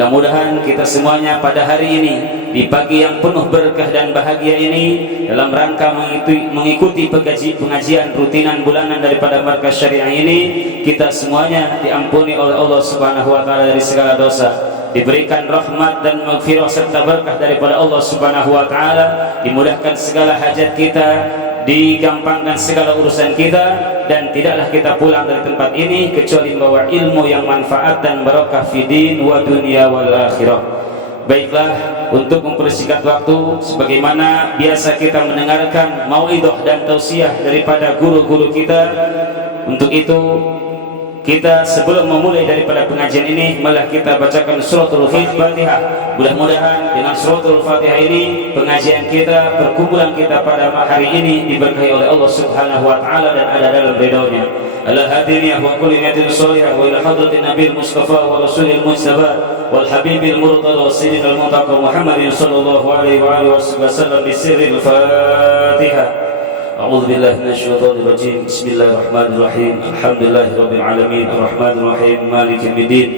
Mudah-mudahan kita semuanya pada hari ini, di pagi yang penuh berkah dan bahagia ini, dalam rangka mengikuti pengajian rutinan bulanan daripada Markas Syariah ini, kita semuanya diampuni oleh Allah Subhanahu wa taala dari segala dosa, diberikan rahmat dan maghfirah serta berkah daripada Allah Subhanahu wa taala, dimudahkan segala hajat kita, digampangkan segala urusan kita, dan tidaklah kita pulang dari tempat ini kecuali membawa ilmu yang manfaat dan barokah fi din wa dunya wal akhirah. Baiklah, untuk mempersingkat waktu, sebagaimana biasa kita mendengarkan mauidhah dan tausiah daripada guru-guru kita. Untuk itu kita sebelum memulai daripada pengajian ini, malah kita bacakan suratul Fatihah. Mudah-mudahan dengan suratul Fatihah ini pengajian kita, perkumpulan kita pada hari ini diberkahi oleh Allah Subhanahu wa taala dan ada dalam ridhonya. Ala hadiriyah wa kulli niyatin shalihah wa ila hadratin nabiyil mustafa wa rasulil mujtaba wal habibil murtada wa sayyidil muntaqa Muhammadin sallallahu alaihi wa alihi wasallam bi sirril Fatihah. أعوذ بالله من الشيطان الرجيم. بسم الله الرحمن الرحيم. الحمد لله رب العالمين الرحمن الرحيم مالك يوم الدين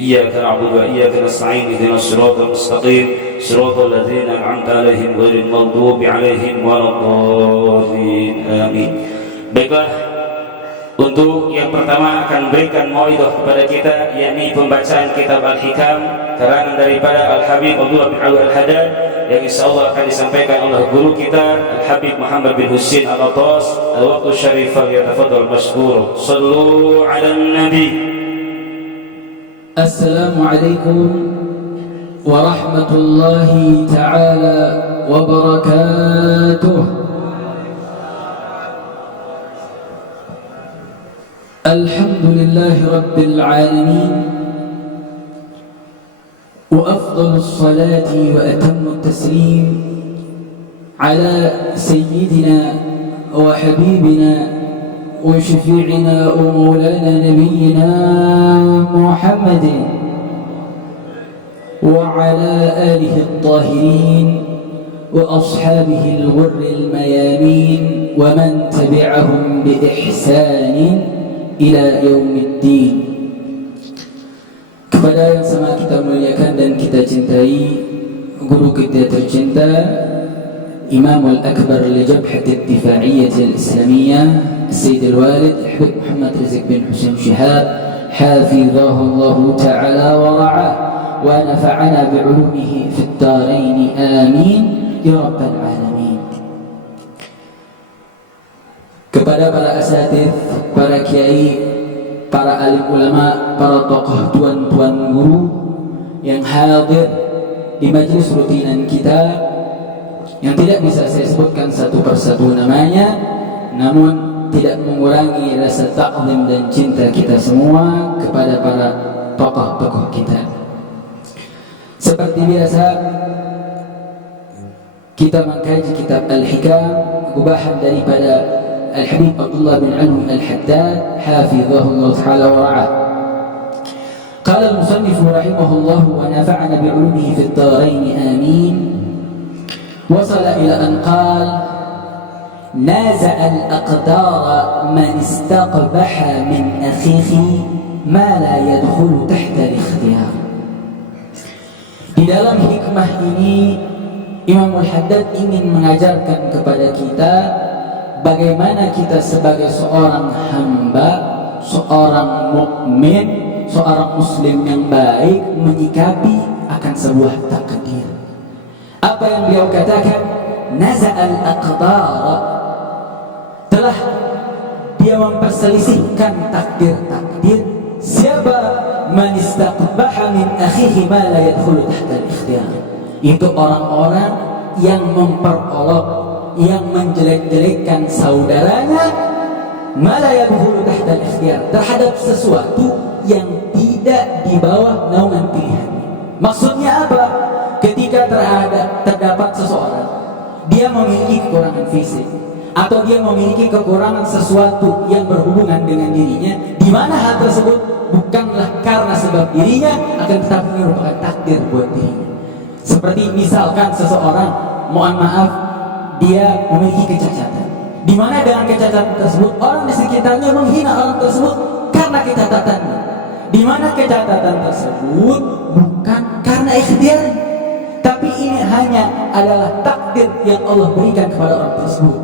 إياك نعبد وإياك نستعين اهدنا الصراط المستقيم صراط الذين أنعمت عليهم غير المغضوب عليهم ولا الضالين آمين. Baiklah, untuk yang pertama akan berikan mauidhah kepada kita, yakni pembacaan kitab Al-Hikam karangan daripada Al-Habib Abdullah bin Alwi Al-Haddad, yang insyaallah akan disampaikan oleh guru kita Al-Habib Muhammad bin Husin Al-Atas. Al-waqtu syarif falyatafaddal mashkur. Sallu 'alan nabi. Assalamualaikum warahmatullahi ta'ala wabarakatuh. Alhamdulillahi rabbil alamin, وأفضل الصلاة وأتم التسليم على سيدنا وحبيبنا وشفيعنا ومولانا نبينا محمد وعلى آله الطاهرين وأصحابه الغر الميامين ومن تبعهم بإحسان إلى يوم الدين. Kepada yang sama kita muliakan dan kita cintai, guru kita tercinta, Imamul Akbar li Jabhat Ad-Difa'iyyah Al-Islamiyah, Sayyid Al-Walid Habib Muhammad Rizq bin Husain Shihab, hafizahullahu ta'ala wa ra'ah wa nafa'ana bi'ulumihi fid darain amin ya rabbal alamin. Kepada para asatidz, para kiai, para alim ulama, para tokoh, tuan-tuan guru yang hadir di majelis rutinan kita, yang tidak bisa saya sebutkan satu persatu namanya, namun tidak mengurangi rasa ta'zim dan cinta kita semua kepada para tokoh-tokoh kita. Seperti biasa, kita mengkaji kitab Al-Hikam, gubahan daripada Al-Habib Abdullah bin Alwi Al-Haddad, hafizahullah ta'ala wa ra'ah. Qala al-musannif rahimahullah wa nafa'ana bi'ulumihi fid darain amin. Wasala ila an qala naza'a al-aqdara man istaqbaha min akhihi ma la yadkhulu tahta al-ikhtiyar. Di dalam hikmah ini Imam Al-Haddad ingin mengajarkan kepada kita bagaimana kita sebagai seorang hamba, seorang mukmin, seorang muslim yang baik menyikapi akan sebuah takdir. Apa yang beliau katakan? Naza'al aqdar, telah dia memperselisihkan takdir-takdir. Siapa? Man istaqbaha min akhihi ma la yadkhulu tahta al-ikhtiyar. Itu orang-orang yang memperolok, yang menjelek-jelekkan saudaranya, mala yadkhulu tahta al-ikhtiyar, terhadap sesuatu yang tidak di bawah naungan pilihan. Maksudnya apa? Ketika terdapat seseorang, dia memiliki kekurangan fisik atau dia memiliki kekurangan sesuatu yang berhubungan dengan dirinya, di mana hal tersebut bukanlah karena sebab dirinya, akan tetapi merupakan takdir buat dirinya. Seperti misalkan seseorang, mohon maaf, dia memiliki kecacatan, di mana dengan kecacatan tersebut orang di sekitarnya menghina orang tersebut karena kecatatannya, di mana kecacatan tersebut bukan Bagaimana ikhtiar? Tapi ini hanya adalah takdir yang Allah berikan kepada orang tersebut.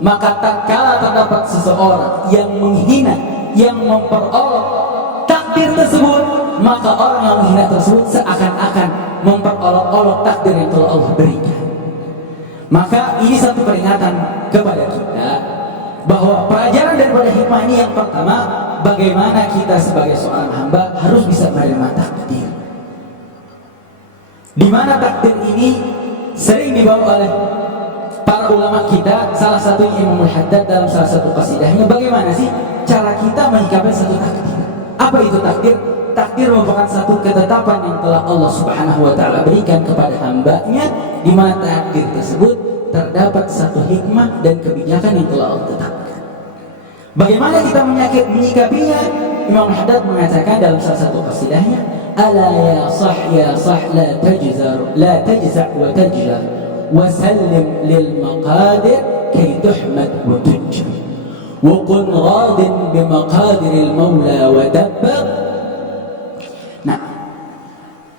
Maka tatkala terdapat seseorang yang menghina, yang memperolok takdir tersebut, maka orang yang menghina tersebut seakan-akan memperolok-olok takdir yang telah Allah berikan. Maka ini satu peringatan kepada kita bahwa pelajaran daripada hikmah ini yang pertama, bagaimana kita sebagai seorang hamba harus bisa menerima takdir. Di mana takdir ini sering dibawa oleh para ulama kita, salah satunya Imam Al-Haddad dalam salah satu qasidahnya, bagaimana sih cara kita menyikapi satu takdir. Apa itu takdir? Takdir merupakan satu ketetapan yang telah Allah Subhanahu wa taala berikan kepada hambanya, di mana takdir tersebut terdapat satu hikmah dan kebijakan yang telah Allah tetapkan. Bagaimana kita menyikapinya? Imam Al-Haddad mengatakan dalam salah satu qasidahnya, ala ya sah la tajza' wa tajla wa sallim lil maqadir kay tuhmad wa tujja wa kun radin bi maqadiril maula wa dabbar. Nah,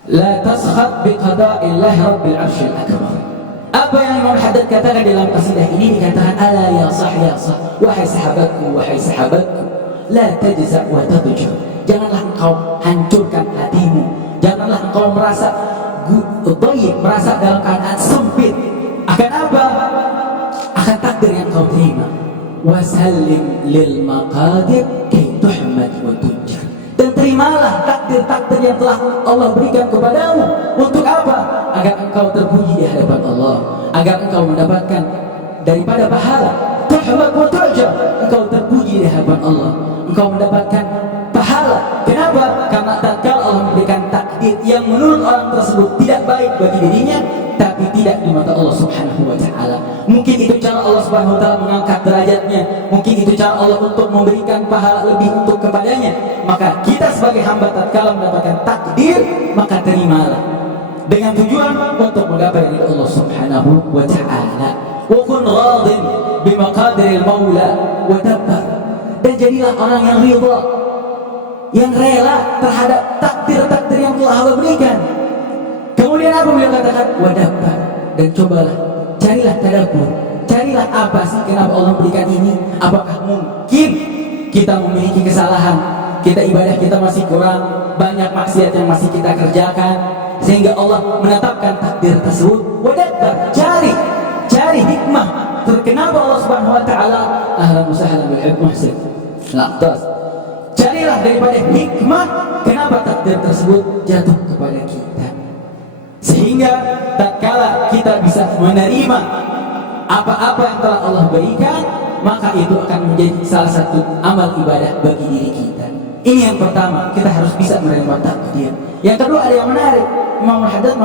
la taskhat bi qada'illahi rabbil 'arsyil akbar. Apa yang Imam Haddad katakan dalam qasidah ini, dikatakan ala ya sah, wahai sahabatku, la tajza' wa tadja. Janganlah engkau hancurkan hatimu, janganlah engkau merasa dhaif, merasa dalam keadaan sempit. Akan apa? Akan takdir yang kau terima. Wasallim lil maqadir kay tuhmad wa tujja. Dan terimalah takdir-takdir yang telah Allah berikan kepadamu. Untuk apa? Agar engkau terpuji di hadapan Allah, agar engkau mendapatkan daripada pahala. Tuhmad wa tujja, engkau terpuji di hadapan Allah, engkau mendapatkan pahala. Kenapa? Karena tatkala Allah memberikan takdir yang menurut orang tersebut tidak baik bagi dirinya, tapi tidak di mata Allah Subhanahu wa taala. Mungkin itu cara Allah Subhanahu wa taala mengangkat derajatnya, mungkin itu cara Allah untuk memberikan pahala lebih untuk kepadanya. Maka kita sebagai hamba tatkala mendapatkan takdir, maka terimalah dengan tujuan untuk menggapai ridha Allah Subhanahu wa taala. Wa kun radin bi maqadiril maula wa dabbar. Dan jadilah orang yang ridha, yang rela terhadap takdir-takdir yang telah Allah berikan. Kemudian apa beliau katakan? Wadabbar. Dan cobalah, carilah tadabbur, carilah apa sih kenapa Allah berikan ini. Apakah mungkin kita memiliki kesalahan, kita ibadah kita masih kurang, banyak maksiat yang masih kita kerjakan, sehingga Allah menetapkan takdir tersebut. Wadabbar, cari hikmah. Kenapa Allah Subhanahu wa taala ahlan wa sahlan bil muhsin. Lantas carilah daripada hikmah kenapa takdir tersebut jatuh kepada kita, sehingga tatkala kita bisa menerima apa-apa yang telah Allah berikan, maka itu akan menjadi salah satu amal ibadah bagi diri kita. Ini yang pertama, kita harus bisa menerima takdir. Yang kedua ada yang menarik. Imam Al-Haddad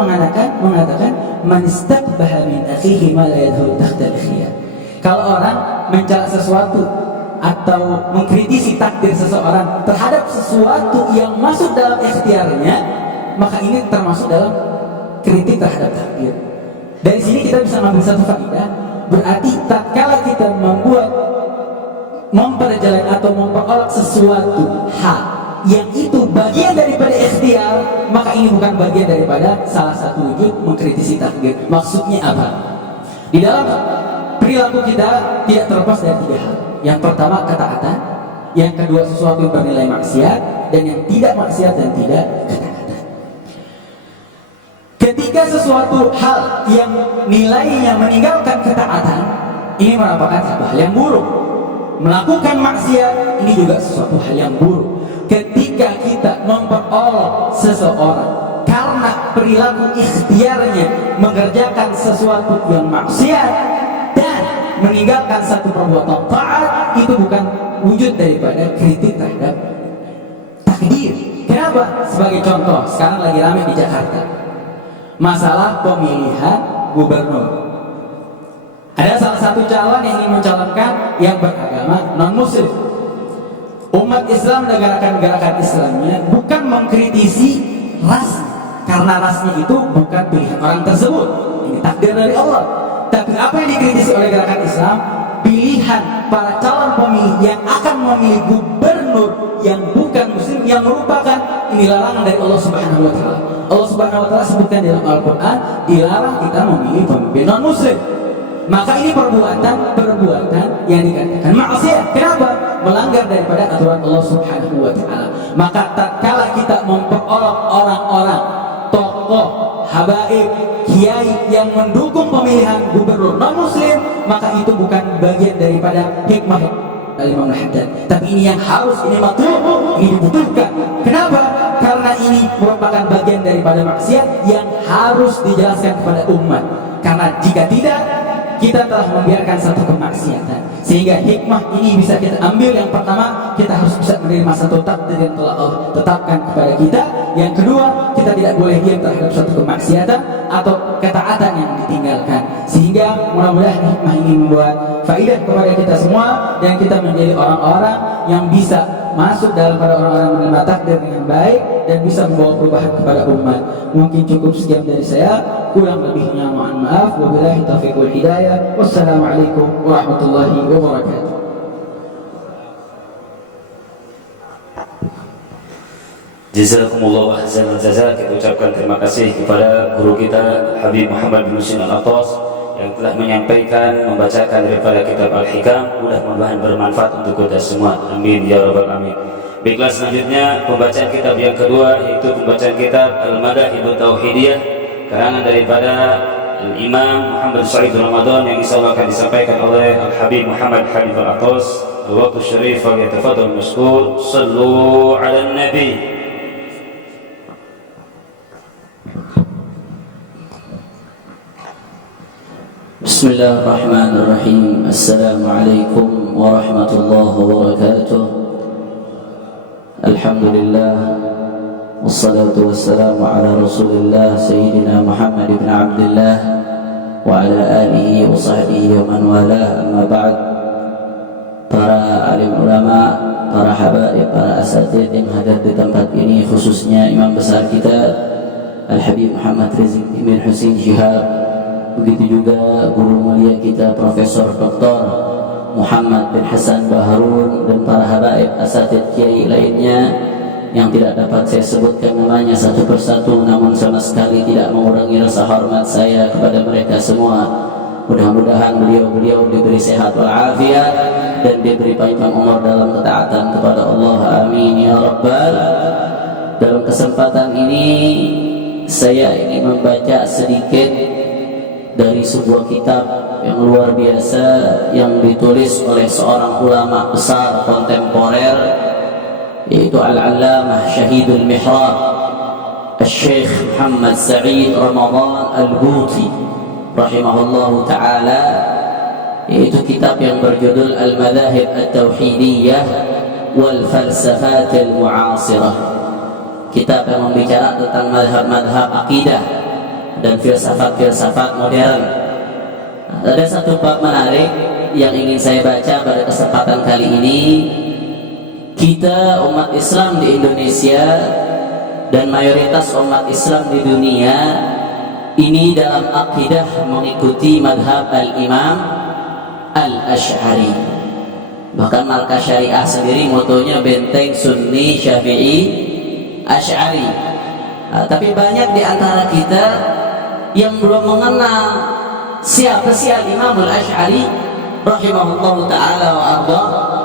mengatakan man istaqbaha min akhihi ma la yadhur tahta al-khiyar. Kalau orang mencela sesuatu atau mengkritisi takdir seseorang terhadap sesuatu yang masuk dalam ikhtiarnya, maka ini termasuk dalam kritik terhadap takdir. Dari sini kita bisa mengambil satu faedah, berarti tatkala kita memperjelek atau memperolok sesuatu hal yang itu bagian daripada ikhtiar, maka ini bukan bagian daripada salah satu wujud mengkritisi takdir. Maksudnya apa? Di dalam perilaku kita tidak terlepas dari tiga hal. Yang pertama ketaatan, yang kedua sesuatu yang bernilai maksiat, dan yang tidak maksiat dan tidak ketaatan. Ketika sesuatu hal yang nilainya meninggalkan ketaatan, ini merupakan satu hal yang buruk. Melakukan maksiat ini juga sesuatu hal yang buruk. Ketika kita memperolok seseorang karena perilaku ikhtiarnya mengerjakan sesuatu yang maksiat dan meninggalkan satu perbuatan taat, itu bukan wujud daripada kritik terhadap takdir. Kenapa? Sebagai contoh, sekarang lagi ramai di Jakarta masalah pemilihan gubernur. Ada salah satu calon yang ingin mencalonkan yang beragama non-muslim. Umat Islam, gerakan Islamnya bukan mengkritisi ras, karena rasnya itu bukan pilihan orang tersebut, ini takdir dari Allah. Tapi apa yang dikritisi oleh gerakan Islam? Pilihan para calon pemilih yang akan memilih gubernur yang bukan muslim, yang merupakan ini larangan dari Allah Subhanahu wa taala. Allah Subhanahu wa taala sebutkan dalam Al-Qur'an, dilarang kita memilih pemimpin non-muslim. Maka ini perbuatan yang dikatakan maksiat. Kenapa? Melanggar daripada aturan Allah Subhanahu wa taala. Maka tatkala kita memperolok orang-orang, tokoh, habaib, kiai yang mendukung pemilihan gubernur non-muslim, maka itu bukan bagian daripada hikmah Al-Imam Al-Haddad. Tapi ini yang harus, ini matlub, ini dibutuhkan. Kenapa? Karena ini merupakan bagian daripada maksiat yang harus dijelaskan kepada umat. Karena jika tidak, kita telah membiarkan satu kemaksiatan. Sehingga hikmah ini bisa kita ambil. Yang pertama, kita harus bisa menerima satu takdir yang telah Allah tetapkan kepada kita. Yang kedua, kita tidak boleh diam terhadap satu kemaksiatan atau ketaatan yang ditinggalkan. Sehingga mudah-mudahan hikmah ini membuat faidah kepada kita semua, dan kita menjadi orang-orang yang bisa masuk dalam pada orang-orang menerima takdir dengan baik dan bisa membawa perubahan kepada umat. Mungkin cukup sekian dari saya, kurang lebihnya mohon maaf. Wabillahi taufiq wal hidayah. Wassalamualaikum warahmatullahi wabarakatuh. Jazakumullah ahsanal jazaa. Kita ucapkan terima kasih kepada guru kita Habib Muhammad bin Husin Al-Attas yang telah menyampaikan, membacakan daripada kitab Al-Hikam. Mudah-mudahan bermanfaat untuk kita semua. Amin ya rabbal alamin. Baiklah, selanjutnya pembacaan kitab yang kedua, yaitu pembacaan kitab Al-Madahibut Tauhidiyah karangan daripada Al-Imam Muhammad Sa'id Ramadan, yang insyaallah akan disampaikan oleh Al-Habib Muhammad Habib Al-Attas. Al-waqtu syarif wa yatafadhal mashkur. Sallu 'alan nabi. Bismillahirrahmanirrahim. Assalamualaikum warahmatullahi wabarakatuh. Alhamdulillah, wassalatu wassalamu ala rasulillah Sayyidina Muhammad ibn Abdullah wa ala alihi wa sahbihi wa man walah. Amma ba'd. Para alim ulama, para habaib, para asatidz yang hadir di tempat ini, khususnya imam besar kita Al-Habib Muhammad Rizik bin Husin Shihab, begitu juga guru mulia kita Profesor Dr. Muhammad bin Hasan Baharun, dan para habaib asatidz kiai lainnya yang tidak dapat saya sebutkan namanya satu persatu, namun sama sekali tidak mengurangi rasa hormat saya kepada mereka semua. Mudah-mudahan beliau-beliau diberi sehat walafiat dan diberi panjang umur dalam ketaatan kepada Allah. Amin ya rabbal. Dalam kesempatan ini saya ingin membaca sedikit dari sebuah kitab yang luar biasa yang ditulis oleh seorang ulama besar kontemporer, yaitu Al-Allamah Syahidul Mihrab Al-Syekh Muhammad Sa'id Ramadan Al-Buti rahimahullahu ta'ala, yaitu kitab yang berjudul Al-Madahib At-Tauhidiyah wal Falsafat Al-Mu'asirah. Kitab yang membicara tentang madhab-madhab akidah dan filsafat-filsafat modern. Ada satu bab menarik yang ingin saya baca pada kesempatan kali ini. Kita umat Islam di Indonesia dan mayoritas umat Islam di dunia ini dalam akidah mengikuti madhab Al-Imam Al-Asy'ari. Bahkan markas syariah sendiri motonya benteng Sunni Syafi'i Asy'ari. Tapi banyak di antara kita yang belum mengenal siapa sih Al-Imam Al-Asy'ari rahimahullahu ta'ala wa arda,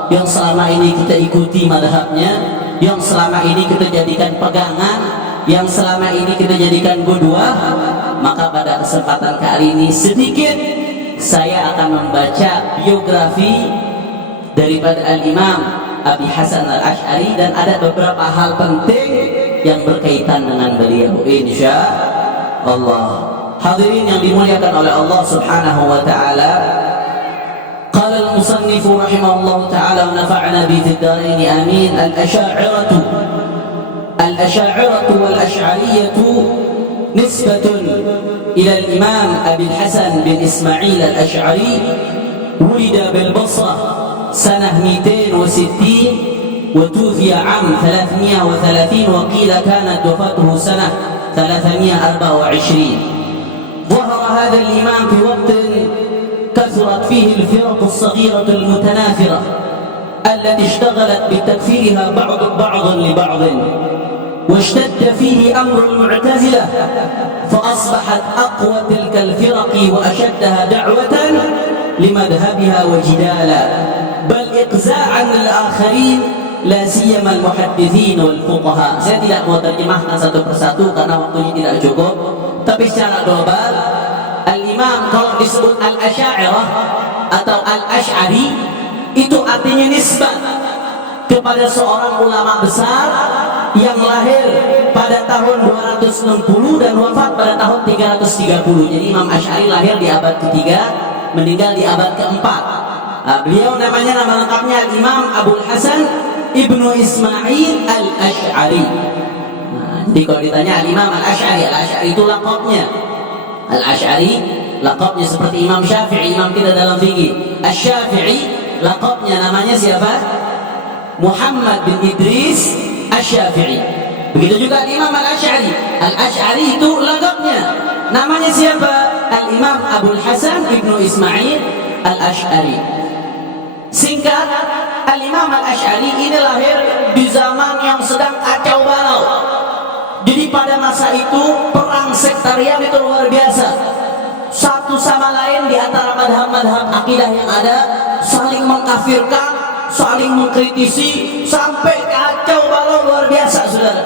yang selama ini kita ikuti madhabnya, yang selama ini kita jadikan pegangan, yang selama ini kita jadikan qudwah. Maka pada kesempatan kali ini sedikit saya akan membaca biografi daripada Al-Imam Abi Hasan Al-Asy'ari, dan ada beberapa hal penting yang berkaitan dengan beliau insya Allah. Hadirin yang dimuliakan oleh Allah Subhanahu wa taala, qala al-musannif rahimahullah taala wa nafa'na bi fid-darain amin. Al-Asy'ariyatu wal Asy'ariyatu nisbatun ila al-Imam Abi Hasan bin Ismail Al-Asy'ari, wulida bil Basrah sanah 260 wa tuwfiya 'am 330 wa qila kanat wafatuhu sanah 324. ظهر هذا الإمام في وقت كثرت فيه الفرق الصغيرة المتنافرة التي اشتغلت بتكفيرها بعض لبعض، واشتد فيه أمر المعتزلة فأصبحت أقوى تلك الفرق وأشدها دعوة لمذهبها وجدالا بل إقزاعا للآخرين لا سيما المحدثين والفقهاء. Saya tidak mau terjemahkan satu persatu karena waktunya tidak cukup, tapi secara global Al-Imam kalau disebut Al-Asy'ariyah atau Al-Asy'ari itu artinya nisbah kepada seorang ulama besar yang lahir pada tahun 260 dan wafat pada tahun 330. Jadi Imam Asy'ari lahir di abad ketiga, meninggal di abad keempat. Beliau nama lengkapnya Imam Abul Hasan Ibnu Ismail Al-Asy'ari. Jadi kalau ditanya Imam Al-Asy'ari, Al-Asy'ari itu laqabnya. Al-Asy'ari laqabnya seperti Imam Syafi'i, imam kita dalam fikih. Asy-Syafi'i laqabnya namanya siapa? Muhammad bin Idris Asy-Syafi'i. Begitu juga Imam Al-Asy'ari. Al-Asy'ari itu laqabnya namanya siapa? Al-Imam Abul Hasan Ibnu Ismail Al-Asy'ari. Singkat, Al-Imam Al-Asy'ari ini lahir di zaman yang sedang kacau balau. Jadi pada masa itu perang sektarian itu luar biasa. Satu sama lain di antara madhab-madhab akidah yang ada saling mengkafirkan, saling mengkritisi, sampai kacau balau luar biasa, saudara.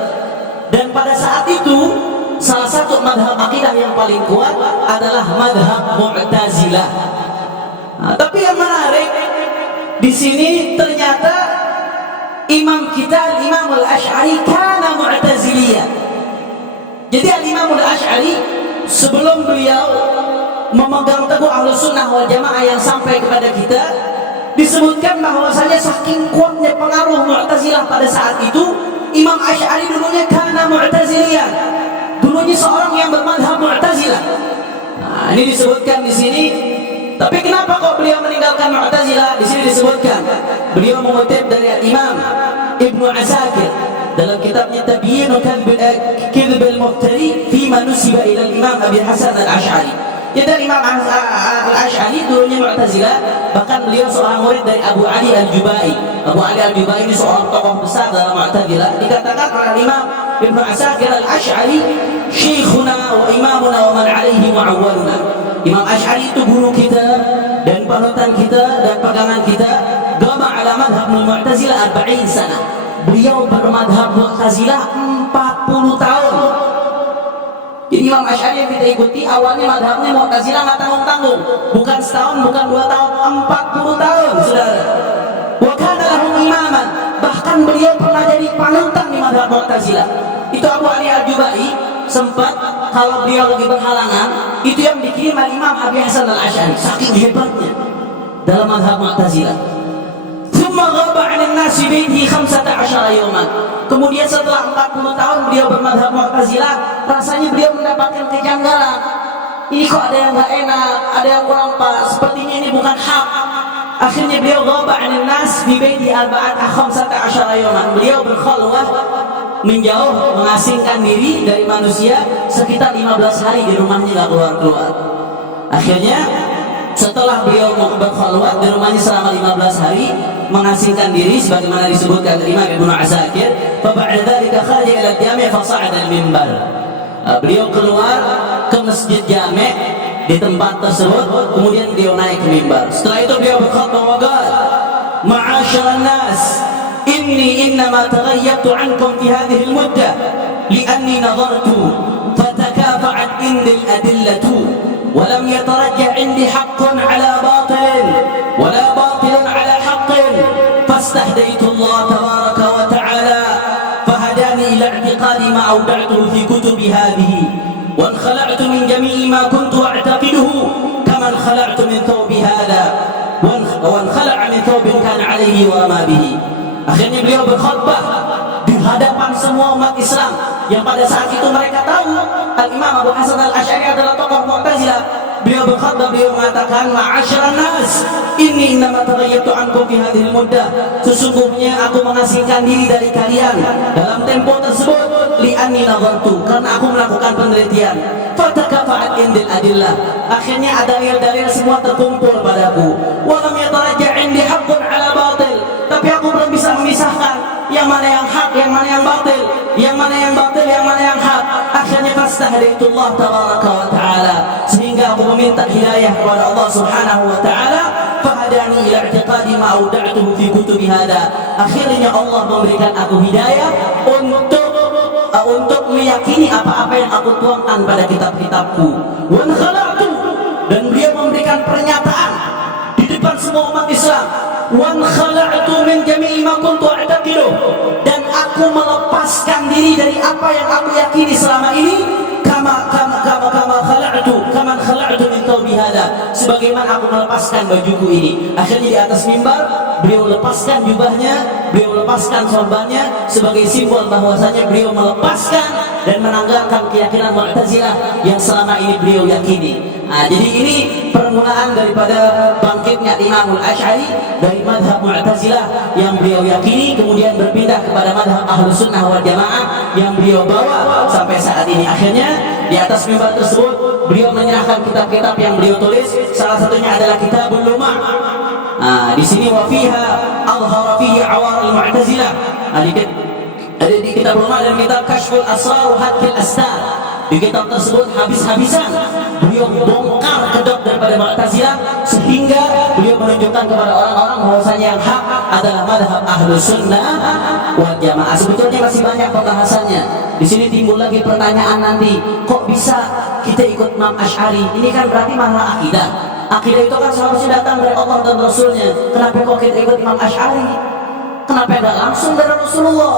Dan pada saat itu salah satu madhab akidah yang paling kuat adalah madhab Mu'tazilah. Tapi yang menarik di sini ternyata imam kita Imam Al-Asy'ari kana Mu'taziliyah. Jadi Imam Al-Asy'ari sebelum beliau memegang teguh Ahlus Sunnah wal Jamaah yang sampai kepada kita, disebutkan bahwasanya saking kuatnya pengaruh Mu'tazilah pada saat itu, Imam Asy'ari dulunya kana Mu'taziliyah. Dulunya seorang yang bermadhab Mu'tazilah. Nah, ini disebutkan di sini. Tapi kenapa kok beliau meninggalkan Mu'tazilah? Di sini disebutkan beliau mengutip dari Imam Ibnu Asakir dalam kitabnya Tabyin Kadhib al-Muftari fima nusiba ila Imam Abi Hasan Al-Asy'ari. Jadi Imam Al-Asy'ari dulunya Mu'tazilah, bahkan beliau seorang murid dari Abu Ali Al-Jubai. Abu Ali Al-Jubai ini seorang tokoh besar dalam Mu'tazilah. Dikatakan oleh Imam Ibnu Asakir Al-Asy'ari syekhuna wa imamuna wa man alaihi mu'awwaluna. Imam Asy'ari itu guru kita dan panutan kita dan pegangan kita. Gama ala madhab Mu'tazilah 40 sana. Beliau bermadhab Mu'tazilah 40 tahun. Jadi Imam Asy'ari yang kita ikuti awalnya madhabnya Mu'tazilah nggak tanggung-tanggung, bukan setahun, bukan 2 tahun, 40 tahun, saudara. Wa kana lahum imaman, bahkan beliau pernah jadi panutan di madhab Mu'tazilah. Itu Abu Ali Al-Jubai sempat kalau beliau lagi berhalangan, itu yang dikirim oleh Imam Abi Hasan Al-Asy'ari, saking hebatnya dalam madhab Mu'tazilah. Kemudian setelah 40 tahun beliau bermadhab Mu'tazilah, rasanya beliau mendapatkan kejanggalan. Ini kok ada yang nggak enak, ada yang kurang pas, sepertinya ini bukan hak. Akhirnya beliau ghaba 'anil nas fi baiti 15 yawman. Beliau berkhalwah, menjauh, mengasingkan diri dari manusia sekitar 15 hari di rumahnya, nggak keluar-keluar. Akhirnya setelah beliau berkhalwat di rumahnya selama 15 hari, mengasingkan diri sebagaimana disebutkan dari Imam Ibnu Asakir, fa ba'da dzalika kharaja ila al-jami' fa sa'ada al-mimbar. Beliau keluar ke masjid jami' di tempat tersebut, kemudian beliau naik ke mimbar. Setelah itu beliau berkhutbah wa qala ma'asyiral nas inni innama taghayyabtu 'ankum fi hadhihi al-muddah li'anni nadartu fatakafa'at indi al-adillatu wa lam yatarajjah indi haqqun 'ala batil wa la batilun 'ala haqqin fastahdaitu Allah tabaraka wa ta'ala fahadani ila i'tiqadi ma awda'tuhu fi kutubi hadhihi wa khala'tu min jami'i ma kuntu a'taqiduhu kama khala'tu min thawbi hadha wa khala'a min thawbin kana 'alayhi wa ma bihi. Akhirnya beliau berkhutbah di hadapan semua umat Islam yang pada saat itu mereka tahu Al-Imam Abu Hasan Al-Asy'ari adalah tokoh Mu'tazilah. Beliau berkhutbah, beliau mengatakan ma'asyiral nas inni innama taghayyabtu 'ankum fi hadhihi al-muddah, sesungguhnya aku mengasingkan diri dari kalian dalam tempo tersebut li'anni nadartu, karena aku melakukan penelitian. Fatakafa'at indil adillah, akhirnya dalil-dalil semua terkumpul padaku. Wa lam yatarajja' indi haqqun 'ala batil, tapi aku belum bisa memisahkan yang mana yang hak, yang mana yang batil, yang mana yang fastahdaytullah tabaraka wa ta'ala, sehingga aku meminta hidayah kepada Allah Subhanahu wa ta'ala, fahadani ila i'tiqadi ma auda'tuhu fi kutubi hada. Akhirnya Allah memberikan aku hidayah untuk meyakini apa-apa yang aku tuangkan pada kitab-kitabku. Wa khala'tu, dan beliau memberikan pernyataan di depan semua umat Islam, wa khala'tu min jami'i ma kuntu a'taqidu, dan aku melepaskan diri dari apa yang aku yakini selama ini, kama khala'tu min thawbi hada, sebagaimana aku melepaskan bajuku ini. Akhirnya di atas mimbar beliau lepaskan jubahnya, beliau lepaskan sorbannya sebagai simbol bahwasanya beliau melepaskan dan menanggalkan keyakinan Mu'tazilah yang selama ini beliau yakini. Jadi ini permulaan daripada bangkitnya Imam Al-Asy'ari dari madhab Mu'tazilah yang beliau yakini, kemudian berpindah kepada madhab Ahlus Sunnah wal Jamaah yang beliau bawa sampai saat ini. Akhirnya di atas mimbar tersebut beliau menyerahkan kitab-kitab yang beliau tulis. Salah satunya adalah Kitabul Lumah. Di sini wafiha azhara fihi awar al-Mu'tazilah. Ada di Kitab Lumah dan kitab Kashful Asrar wa Hadkil Astar. Di kitab tersebut habis-habisan beliau bongkar kedok daripada Mu'tazilah, sehingga beliau menunjukkan kepada orang-orang bahwasanya yang hak adalah madhab Ahlus Sunnah wal Jamaah. Sebetulnya masih banyak pembahasannya. Di sini timbul lagi pertanyaan nanti, kok bisa kita ikut Imam Asy'ari? Ini kan berarti masalah akidah. Akidah itu kan seharusnya datang dari Allah dan Rasulnya. Kenapa kok kita ikut Imam Asy'ari? Kenapa enggak langsung dari Rasulullah?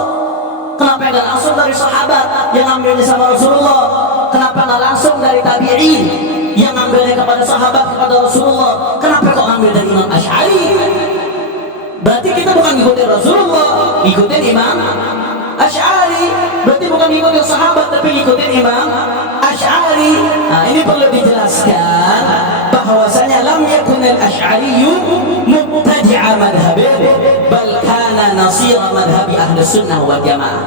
Kenapa enggak langsung dari sahabat yang ambilnya sama Rasulullah? Kenapa enggak langsung dari tabi'in yang ambilnya kepada sahabat, kepada Rasulullah? Kenapa kok ambil dari Imam Asy'ari? Berarti kita bukan ngikutin Rasulullah, ngikutin Imam Asy'ari. Berarti bukan ngikutin sahabat, tapi ngikutin Imam Asy'ari. Ini perlu dijelaskan bahwasanya lam yakun al-Asy'ariyyu mubtadi'a madhhabih, bal kana nasira madhhabi Ahlus Sunnah wal Jamaah.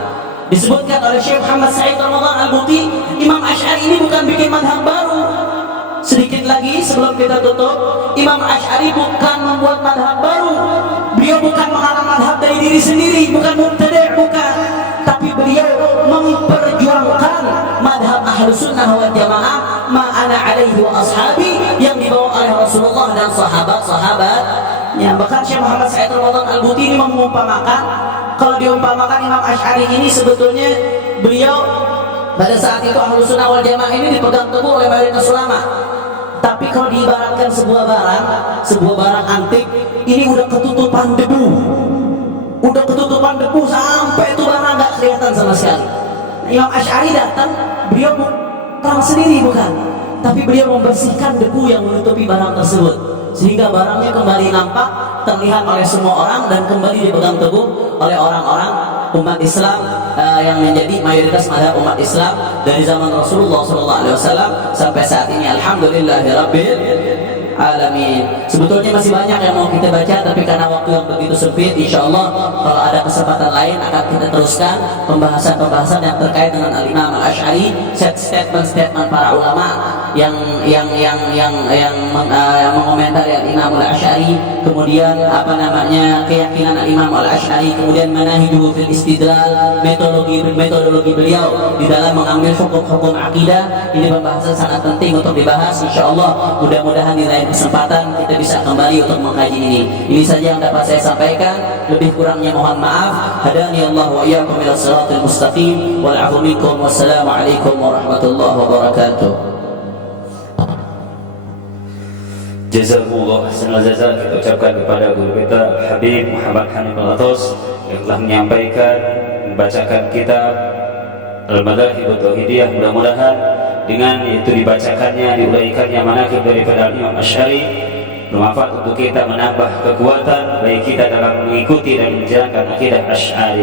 Disebutkan oleh Syekh Muhammad Sa'id Ramadan Al-Buti, Imam Asy'ari ini bukan bikin madhab baru. Sedikit lagi sebelum kita tutup, Imam Asy'ari bukan membuat madhab baru. Beliau bukan mengarang madhab dari diri sendiri, bukan mubtadi', bukan. Tapi beliau memperjuangkan madhab Ahlus Sunnah wal Jamaah, ma'ana alaihi wa ashabi, yang dibawa oleh Rasulullah dan sahabat-sahabatnya. Bahkan Syekh Muhammad Sa'id Ramadan Al-Buti ini mengumpamakan, kalau diumpamakan Imam Asy'ari ini sebetulnya beliau pada saat itu Ahlus Sunnah wal Jamaah ini dipegang teguh oleh mayoritas ulama. Tapi kalau diibaratkan sebuah barang antik, ini udah ketutupan debu. Udah ketutupan debu sampai itu barang nggak kelihatan sama sekali. Imam Asy'ari datang, beliau terang sendiri bukan, tapi beliau membersihkan debu yang menutupi barang tersebut, sehingga barangnya kembali nampak, terlihat oleh semua orang, dan kembali dipegang teguh oleh orang-orang umat Islam yang menjadi mayoritas madhab umat Islam dari zaman Rasulullah SAW sampai saat ini. Alhamdulillahirabbil alamin. Sebetulnya masih banyak yang mau kita baca, tapi karena waktu yang begitu sempit, insyaallah kalau ada kesempatan lain akan kita teruskan pembahasan-pembahasan yang terkait dengan Al-Imam Al-Asy'ari, statement-statement para ulama yang mengomentari Al-Imam Al-Asy'ari, kemudian keyakinan Al-Imam Al-Asy'ari, kemudian manahijuhu fil istidlal, metodologi beliau di dalam mengambil hukum-hukum akidah. Ini pembahasan sangat penting untuk dibahas. Insyaallah mudah-mudahan di lain kesempatan kita bisa kembali untuk mengkaji ini. Ini saja yang dapat saya sampaikan, lebih kurangnya mohon maaf. Hadani Allah wa iyyakum ila shiratal mustaqim wal 'afwu minkum. Wassalamualaikum warahmatullahi wabarakatuh. Jazakumullah ahsanal jazaa kita ucapkan kepada guru kita Habib Muhammad Hanif Al-Atos yang telah menyampaikan, membacakan kitab Al-Madhahib At-Tauhidiyah. Mudah-mudahan dengan itu dibacakannya, diuraikannya manaqib daripada Imam Asy'ari bermanfaat untuk kita, menambah kekuatan bagi kita dalam mengikuti dan menjalankan akidah Asy'ari.